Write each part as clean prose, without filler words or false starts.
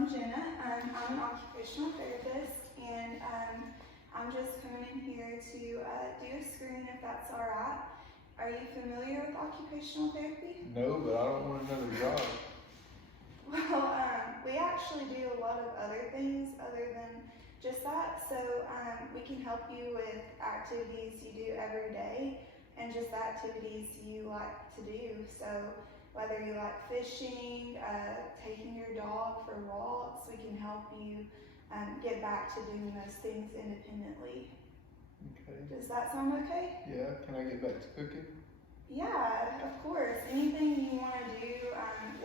I'm Jenna. I'm an occupational therapist, and I'm just coming in here to do a screen if that's all right. Are you familiar with occupational therapy? No, but I don't want another job. Well, we actually do a lot of other things other than just that. So we can help you with activities you do every day and just the activities you like to do. So whether you like fishing, taking your dog for walks, we can help you get back to doing those things independently. Okay. Does that sound okay? Yeah, can I get back to cooking? Yeah, of course. Anything you want to do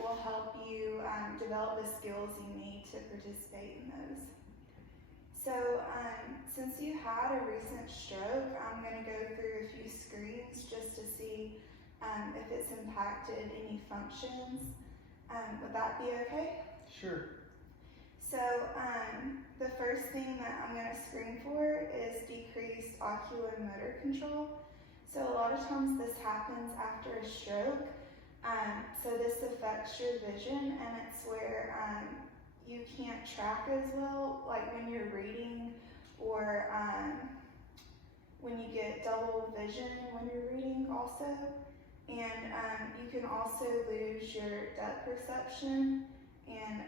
will help you develop the skills you need to participate in those. So since you had a recent stroke, I'm going to go through a few screens just to see if it's impacted any functions. Would that be okay? Sure. So the first thing that I'm going to screen for is decreased oculomotor control. So a lot of times this happens after a stroke. So this affects your vision, and it's where you can't track as well, like when you're reading, or when you get double vision when you're reading also. And you can also lose your depth perception and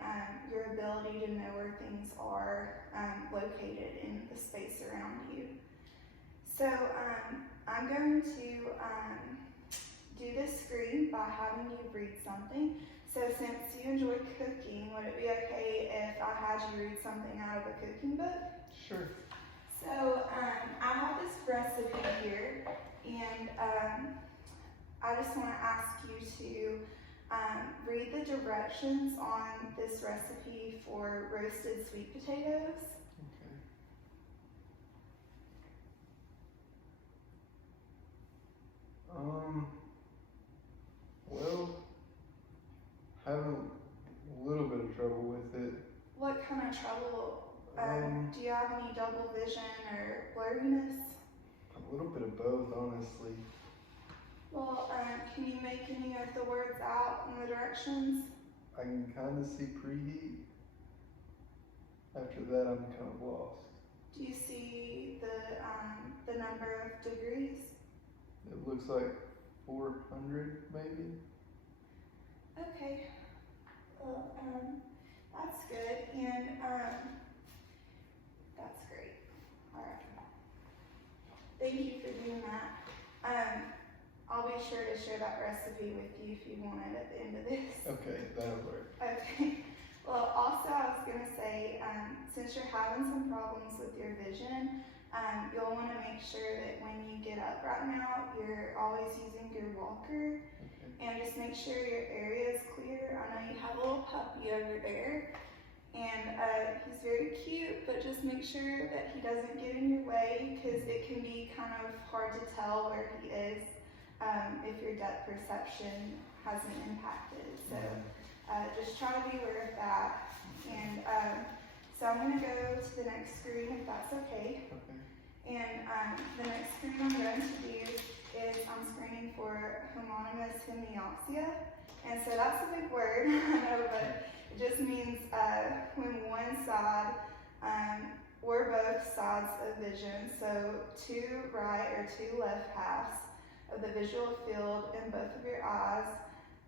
your ability to know where things are located in the space around you. So I'm going to do this screen by having you read something. So since you enjoy cooking, would it be okay if I had you read something out of a cooking book? Sure. So I have this recipe here, and I just want to ask you to read the directions on this recipe for roasted sweet potatoes. Okay. Well, having a little bit of trouble with it. What kind of trouble? Do you have any double vision or blurriness? A little bit of both, honestly. Well, can you make any of the words out in the directions? I can kind of see preheat. After that, I'm kind of lost. Do you see the number of degrees? It looks like 400, maybe. Okay. Well, that's good, and that's great. All right. Thank you for doing that. I'll be sure to share that recipe with you if you want it at the end of this. Okay, that'll work. Okay. Well, also I was going to say, since you're having some problems with your vision, you'll want to make sure that when you get up right now, you're always using your walker. Okay. And just make sure your area is clear. I know you have a little puppy over there, and he's very cute, but just make sure that he doesn't get in your way, because it can be kind of hard to tell where he is if your depth perception hasn't impacted. So just try to be aware of that. And so I'm going to go to the next screen if that's okay. Okay. And the next screen I'm going to do is I'm screening for homonymous hemiopsia. And so that's a big word, I know, but it just means when one side or both sides of vision, so two right or two left halves of the visual field in both of your eyes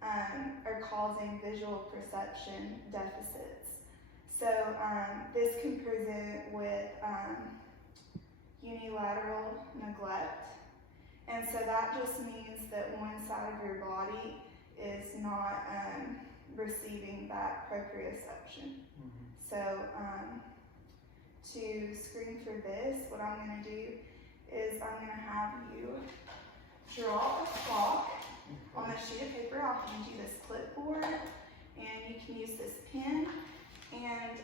are causing visual perception deficits. So this can present with unilateral neglect. And so that just means that one side of your body is not receiving that proprioception. Mm-hmm. So to screen for this, what I'm going to do is I'm going to have you draw a clock on a sheet of paper. I'll hand you this clipboard, and you can use this pen. And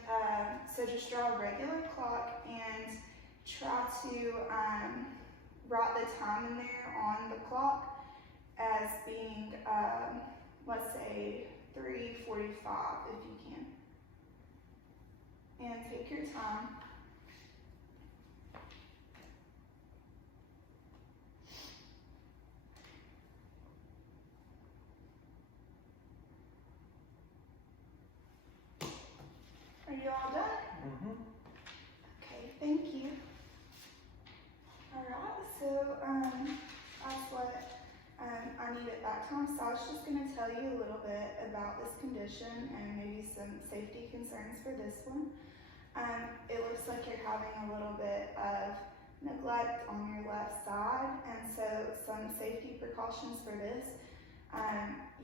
so just draw a regular clock and try to write the time in there on the clock as being, let's say, 3:45 if you can. And take your time. you all done? Mm-hmm. Okay, thank you. Alright, so that's what I need at that time. So I was just going to tell you a little bit about this condition and maybe some safety concerns for this one. It looks like you're having a little bit of neglect on your left side, and so some safety precautions for this.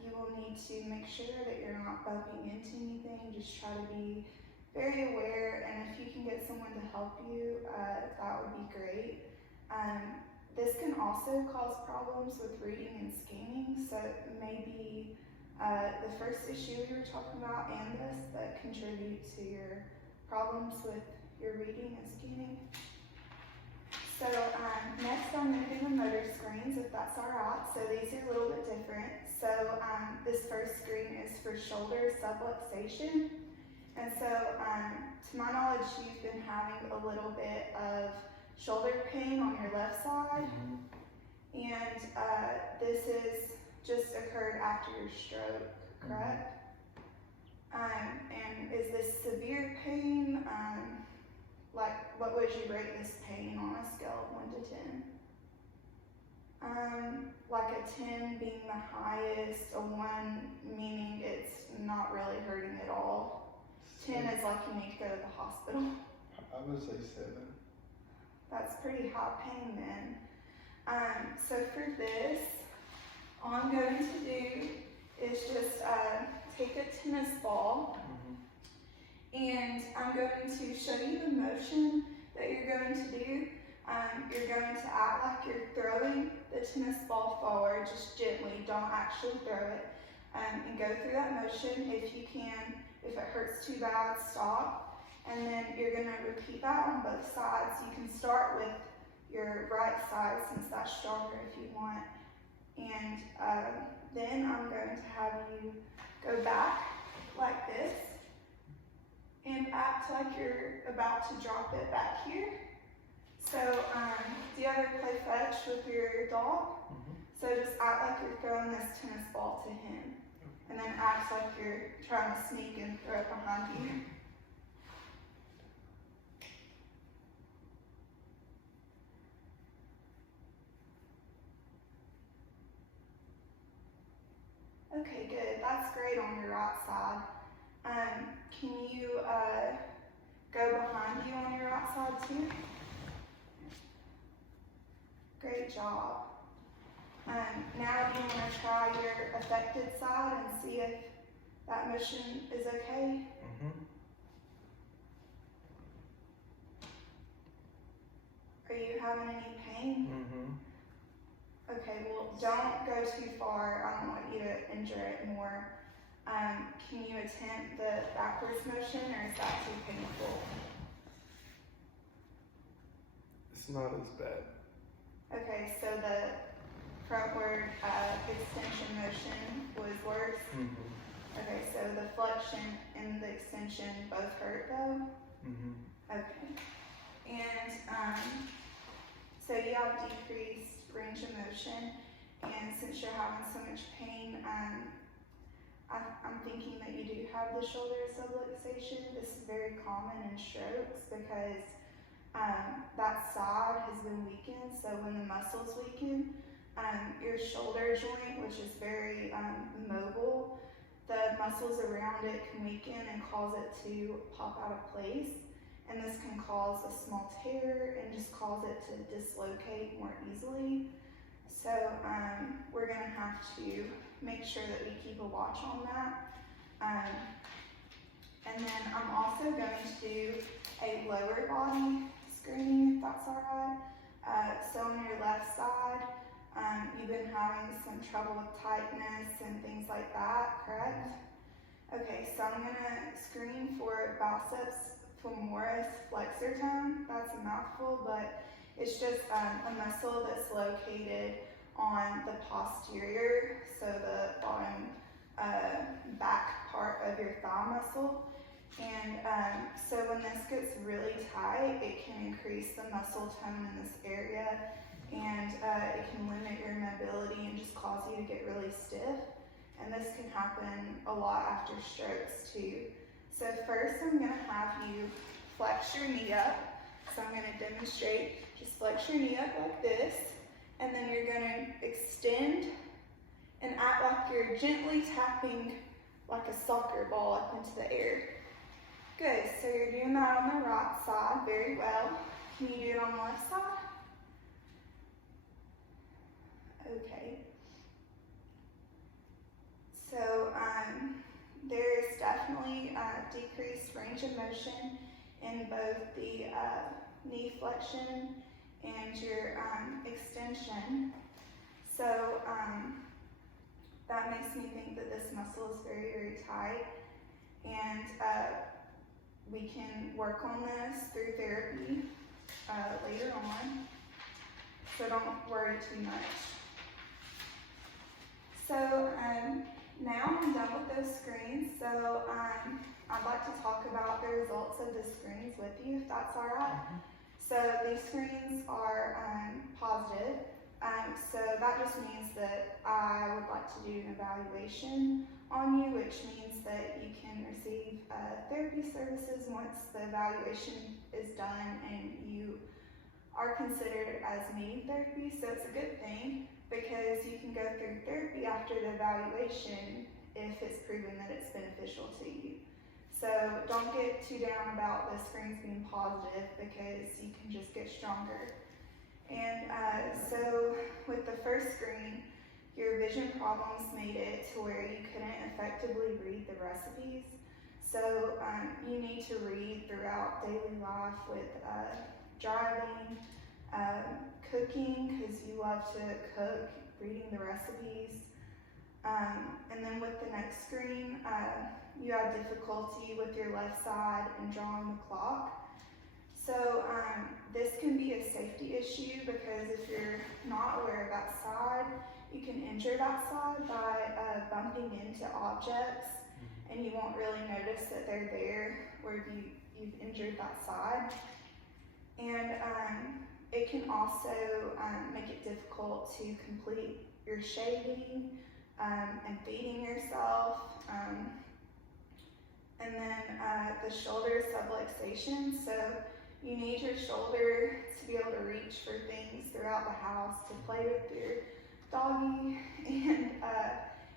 You will need to make sure that you're not bumping into anything. Just try to be very aware, and if you can get someone to help you, that would be great. This can also cause problems with reading and scanning, so maybe the first issue we were talking about and this that contribute to your problems with your reading and scanning. So next I'm going to do the motor screens, if that's alright. So these are a little bit different. So this first screen is for shoulder subluxation. And so to my knowledge, you've been having a little bit of shoulder pain on your left side. Mm-hmm. And this is just occurred after your stroke, correct? And is this severe pain? Like, what would you rate this pain on a scale of 1 to 10? Like a 10 being the highest, a 1 meaning it's not really hurting at all. 10 is like you need to go to the hospital. I would say 7. That's pretty high pain then. So for this, all I'm going to do is just take a tennis ball. And I'm going to show you the motion that you're going to do. You're going to act like you're throwing the tennis ball forward, just gently, don't actually throw it. And go through that motion. If you can, if it hurts too bad, stop. And then you're going to repeat that on both sides. You can start with your right side since that's stronger if you want. And then I'm going to have you go back like this. And act like you're about to drop it back here. So, do you ever play fetch with your dog? Mm-hmm. So just act like you're throwing this tennis ball to him. And then act like you're trying to sneak and throw it behind you. Okay, good. That's great on your right side. Can you go behind you on your right side too? Great job. Now do you want to try your affected side and see if that motion is okay? Mm-hmm. Are you having any pain? Mm-hmm. Okay, well don't go too far. I don't want you to injure it more. Can you attempt the backwards motion, or is that too painful? It's not as bad. Okay, so the frontward extension motion was worse. Mm-hmm. Okay, so the flexion and the extension both hurt though? Mm-hmm. Okay. And so you have decreased range of motion, and since you're having so much pain, I'm thinking that you do have the shoulder subluxation. This is very common in strokes because that side has been weakened. So when the muscles weaken, your shoulder joint, which is very mobile, the muscles around it can weaken and cause it to pop out of place. And this can cause a small tear and just cause it to dislocate more easily. So we're going to have to make sure that we keep a watch on that. And then I'm also going to do a lower body screening, if that's all right. So on your left side, you've been having some trouble with tightness and things like that, correct? Okay, so I'm going to screen for biceps femoris flexor tone. That's a mouthful, but it's just a muscle that's located on the posterior, so the bottom back part of your thigh muscle. And so when this gets really tight, it can increase the muscle tone in this area, and it can limit your mobility and just cause you to get really stiff. And this can happen a lot after strokes too. So first I'm going to have you flex your knee up. So I'm going to demonstrate, just flex your knee up like this, and then you're going to extend and act like you're gently tapping like a soccer ball up into the air. Good, so you're doing that on the right side very well. Can you do it on the left side? Okay. So there is definitely decreased range of motion in both the knee flexion and your extension. So that makes me think that this muscle is very, very tight, and we can work on this through therapy later on, so don't worry too much. So now I'm done with those screens, so I'd like to talk about the results of the screens with you, if that's all right. So these screens are positive, so that just means that I would like to do an evaluation on you, which means that you can receive therapy services once the evaluation is done and you are considered as needing therapy. So it's a good thing, because you can go through therapy after the evaluation if it's proven that it's beneficial to you. So don't get too down about the screens being positive, because you can just get stronger. And so with the first screen, your vision problems made it to where you couldn't effectively read the recipes. So you need to read throughout daily life with driving, cooking, because you love to cook, reading the recipes. And then with the next screen, you had difficulty with your left side and drawing the clock. So this can be a safety issue, because if you're not aware of that side, you can injure that side by bumping into objects, and you won't really notice that they're there where you've injured that side. And it can also make it difficult to complete your shaving and feeding yourself. And then the shoulder subluxation. So you need your shoulder to be able to reach for things throughout the house, to play with your doggy, and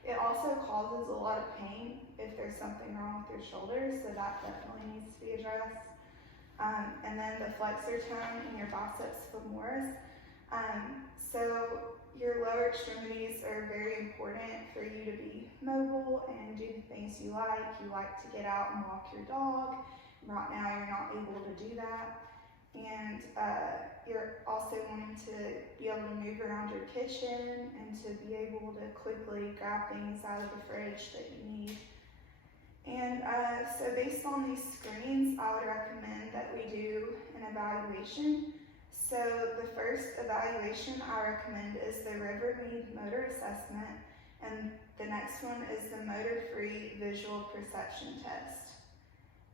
it also causes a lot of pain if there's something wrong with your shoulder, so that definitely needs to be addressed. And then the flexor tone in your biceps femoris. So your lower extremities are very important for you to be mobile and do the things you like. You like to get out and walk your dog. Right now you're not able to do that. And you're also wanting to be able to move around your kitchen and to be able to quickly grab things out of the fridge that you need. And so based on these screens, I would recommend that we do an evaluation. So the first evaluation I recommend is the Rivermead Motor Assessment, and the next one is the Motor-Free Visual Perception Test.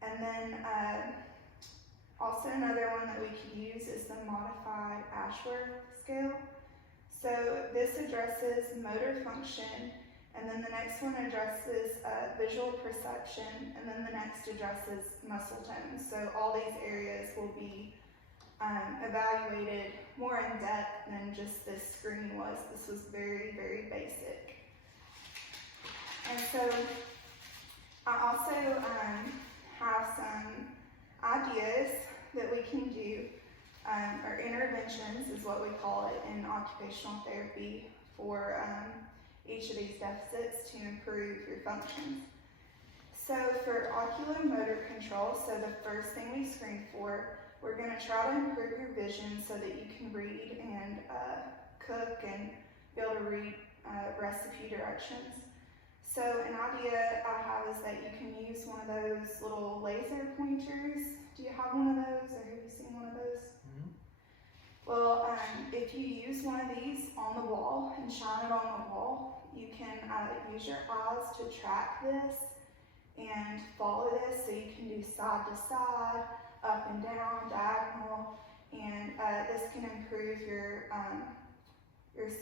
And then also another one that we could use is the Modified Ashworth Scale. So this addresses motor function, and then the next one addresses visual perception, and then the next addresses muscle tone. So all these areas will be evaluated more in depth than just this screen was. This was very, very basic. And so I also have some ideas that we can do, or interventions is what we call it in occupational therapy, for each of these deficits to improve your functions. So for oculomotor control, so the first thing we screen for, we're going to try to improve your vision so that you can read and cook and be able to read recipe directions. So an idea I have is that you can use one of those little laser pointers. Do you have one of those, or have you seen one of those? Mm-hmm. Well, if you use one of these on the wall and shine it on the wall, you can use your eyes to track this and follow this, so you can do side to side, up and down, diagonal, and this can improve your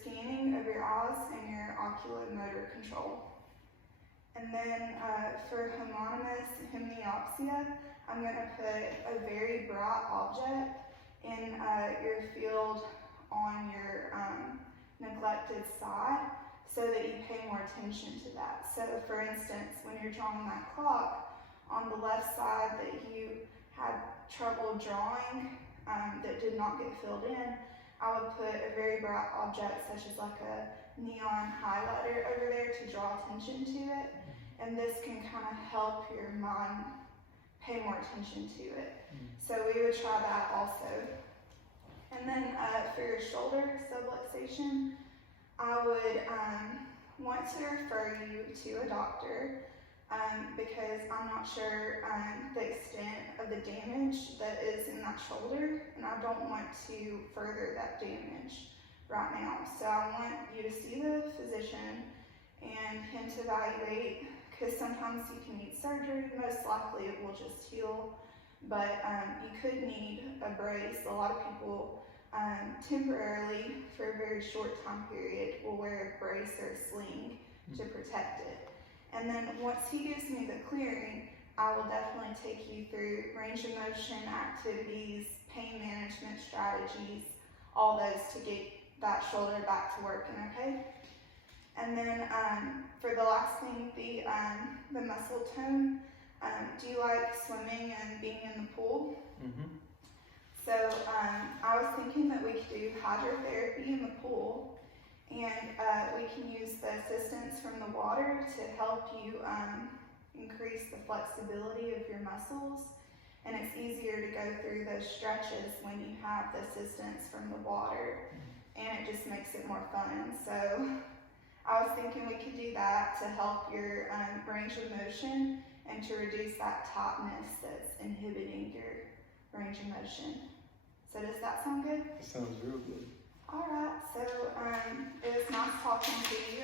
scanning of your eyes and your oculomotor control. And And then for homonymous hemiopsia, I'm going to put a very bright object in your field on your neglected side so that you pay more attention to that. So for instance, when you're drawing that clock, on the left side that you had trouble drawing that did not get filled in, I would put a very bright object such as like a neon highlighter over there to draw attention to it. And this can kind of help your mind pay more attention to it. So we would try that also. And then for your shoulder subluxation, I would want to refer you to a doctor because I'm not sure the extent of the damage that is in that shoulder, and I don't want to further that damage right now. So I want you to see the physician and him to evaluate, because sometimes you can need surgery. Most likely it will just heal, but you could need a brace. A lot of people temporarily, for a very short time period, will wear a brace or a sling to protect it. And then once he gives me the clearing, I will definitely take you through range of motion activities, pain management strategies, all those to get that shoulder back to working, okay? And then for the last thing, the muscle tone, do you like swimming and being in the pool? Mm-hmm. So I was thinking that we could do hydrotherapy in the pool, and we can use the assistance from the water to help you increase the flexibility of your muscles, and it's easier to go through those stretches when you have the assistance from the water, and it just makes it more fun. So I was thinking we could do that to help your range of motion and to reduce that tightness that's inhibiting your range of motion. So does that sound good? That sounds real good. Alright, so it was nice talking to you.